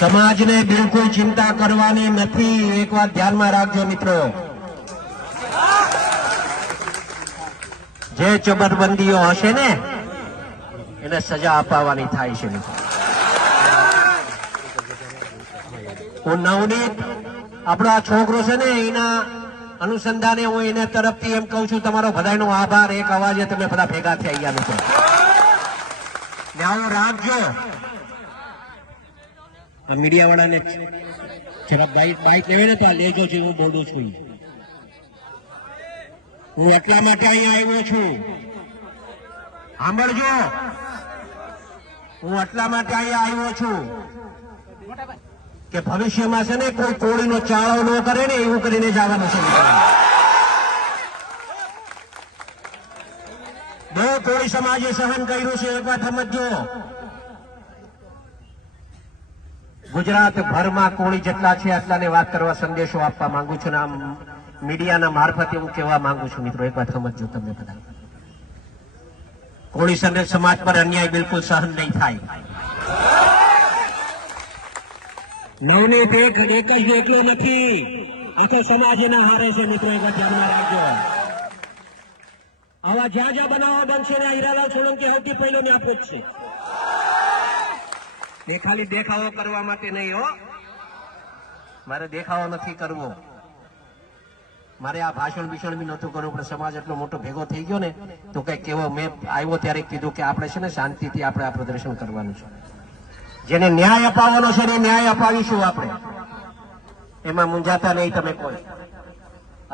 સમાજને બિલકુલ ચિંતા કરવાની નથી. એક વાત ધ્યાનમાં રાખજો મિત્રો, જે ચબરબંધીઓ હશે ને એને સજા અપાવવાની થાય છે મિત્રો. હું નવનીત આપણો આ છોકરો છે ને એના અનુસંધાને હું એને તરફથી એમ કહું છું, તમારો બધાનો આભાર. એક અવાજે તમે બધા ભેગા થઈ ગયા મિત્રો. ને આવું રાખજો. મીડિયા વાળાને જરા બાઈક લેવે ને તો આ લેજો છે, હું બોલું છું. હું એટલા માટે અહીંયા આવ્યો છું, સાંભળજો. હું એટલા માટે અહીંયા આવ્યો છું કે ભવિષ્યમાં છે ને કોઈ કોળીનો ચાળો ન કરે ને એવું કરીને જવાનું છે. બહુ કોળી સમાજે સહન કર્યું છે, એક વાત સમજો. ગુજરાત ભરમાં કોળી જેટલા છે એટલાને વાત કરવા સંદેશો આપવા માંગુ છું. આમ મીડિયાના મારફતે હું કહેવા માંગુ છું મિત્રો, એક વાત સમજો તમે બધા. કોળી સમાજ પર અન્યાય બિલકુલ સહન નહીં થાય. નવનીત એક જ એકલો નથી, આખો સમાજ એના હારે છે મિત્રો. એક વાત ધ્યાનમાં રાખજો. આવા જ્યાં જ્યાં બનાવવા બનશે ને હીરાલાલ સોલંકી સૌથી પહેલો ને આપે જ છે. એ ખાલી દેખાવો કરવા માટે નહીં હો, મારે દેખાવો નથી કરવો. મારે આ ભાષણ બી નહોતું કરવું, પણ સમાજ એટલો મોટો ભેગો થઈ ગયો ને તો કઈક કેવો મેં આવ્યો ત્યારે કીધું કે આપણે છે ને શાંતિથી આપણે આ પ્રદર્શન કરવાનું છે. જેને ન્યાય અપાવવાનો છે એને ન્યાય અપાવીશું આપણે, એમાં મૂંઝાતા નહીં તમે કોઈ.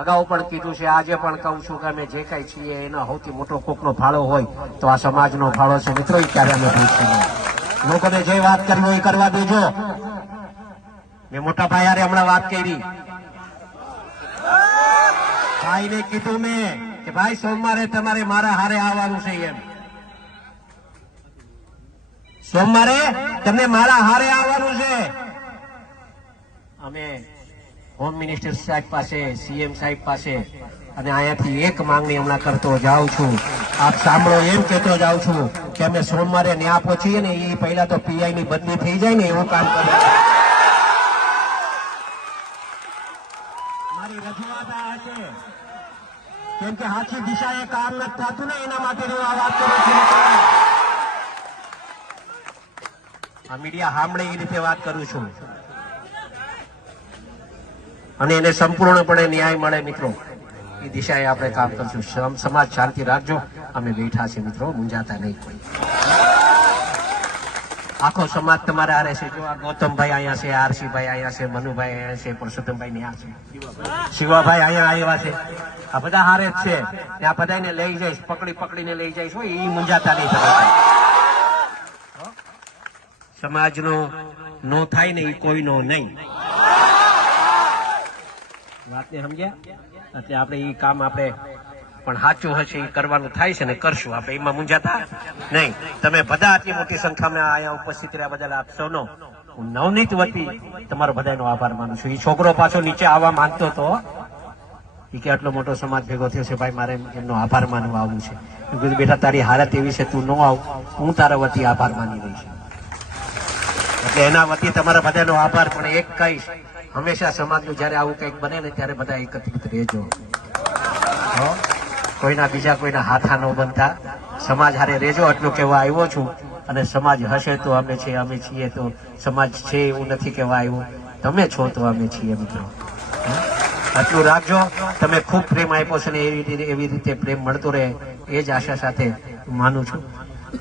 અગાઉ પણ કીધું છે, આજે પણ કહું છું કે અમે જે કઈ છીએ એનો સૌથી મોટો કોકનો ફાળો હોય તો આ સમાજનો ફાળો છે મિત્રો. એ ક્યારે અમે ભૂલશું નહીં. લોકોને જે વાત કરવી હોય એ કરવા દેજો. મેં મોટા ભાઈ હારે હમણાં વાત કરી, ભાઈને કીધું મેં કે ભાઈ સોમવારે તમારે મારા હારે આવવાનું છે. એમ સોમવારે તમને મારા હારે આવવાનું છે. અમે હોમ મિનિસ્ટર સાહેબ પાસે, સીએમ સાહેબ પાસે અને અહીંયાથી એક માંગણી હમણાં કરતો જાઉં છું. આપ સાંભળો, એમ કહેતો જાઉં છું કે અમે સોમવારે ન્યા પહોંચીએ ને એ પહેલા તો પીઆઈ ની બદલી થઈ જાય ને એવું કામ કરીએ. મારી રજૂઆત આ હશે, કેમ કે સાચી દિશાએ કામ નથી થતું ને એના માટે હું આ વાત કરું છું. આ મીડિયા સાંભળે એ રીતે વાત કરું છું અને એને સંપૂર્ણપણે ન્યાય મળે મિત્રો, એ દિશાએ આપણે કામ કરશું. સમાજ શાંતિ રાખજો, અમે બેઠા છે મિત્રો, મૂંઝાતા નહીં કોઈ. આખો સમાજ તમારે હારે છે. જો આ ગૌતમભાઈ અહીંયા છે, આરસીભાઈ અહીંયા છે, મનુભાઈ અહીંયા છે, પરસોત્તમભાઈ ત્યાં છે, શિવાભાઈ અહીંયા આવ્યા છે. આ બધા હારે જ છે. ત્યાં બધાને લઈ જઈશ, પકડીને લઈ જઈશ. હોય એ મૂંઝાતા નહીં તમે. સમાજનો નો થાય ને એ કોઈનો નહીં. વાતને સમજ્યા? એટલે આપણે એ કામ આપણે પણ સાચું હશે એ કરવાનું થાય છે ને કરશું આપણે, એમાં મૂંઝાતા નહીં. તમે બધા આટલી મોટી સંખ્યામાં અહીંયા ઉપસ્થિત રહ્યા બદલ આપ સૌનો હું નવનીત વતી તમારો બધાનો આભાર માનું છું. એ છોકરો પાછો નીચે આવવા માંગતો હતો, એ કે આટલો મોટો સમાજ ભેગો થયો છે ભાઈ, મારે એમનો આભાર માનવા આવવું છે. કીધું બેટા તારી હાલત એવી છે, તું ન આવ, હું તારા વતી આભાર માની રહીશ. એટલે એના વતી તમારા બધાનો આભાર. પણ એક કહીશ, હંમેશા સમાજનું જયારે આવું કંઈક બને ને ત્યારે બધા એકત્રિત રહેજો. કોઈના બીજા કોઈના હાથા ન બનતા, સમાજ હારે રહેજો. એટલું કહેવા આવ્યો છું. અને સમાજ હશે તો અમે છીએ, અમે છીએ તો સમાજ છે એવું નથી કહેવા આવ્યું. તમે છો તો અમે છીએ મિત્રો. આટલું રાખજો. તમે ખૂબ પ્રેમ આપ્યો છે ને એવી રીતે પ્રેમ મળતો રહે એ જ આશા સાથે માનું છું.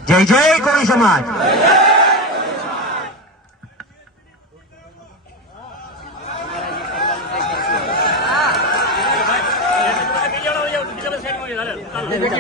જય જય કોળી સમાજ.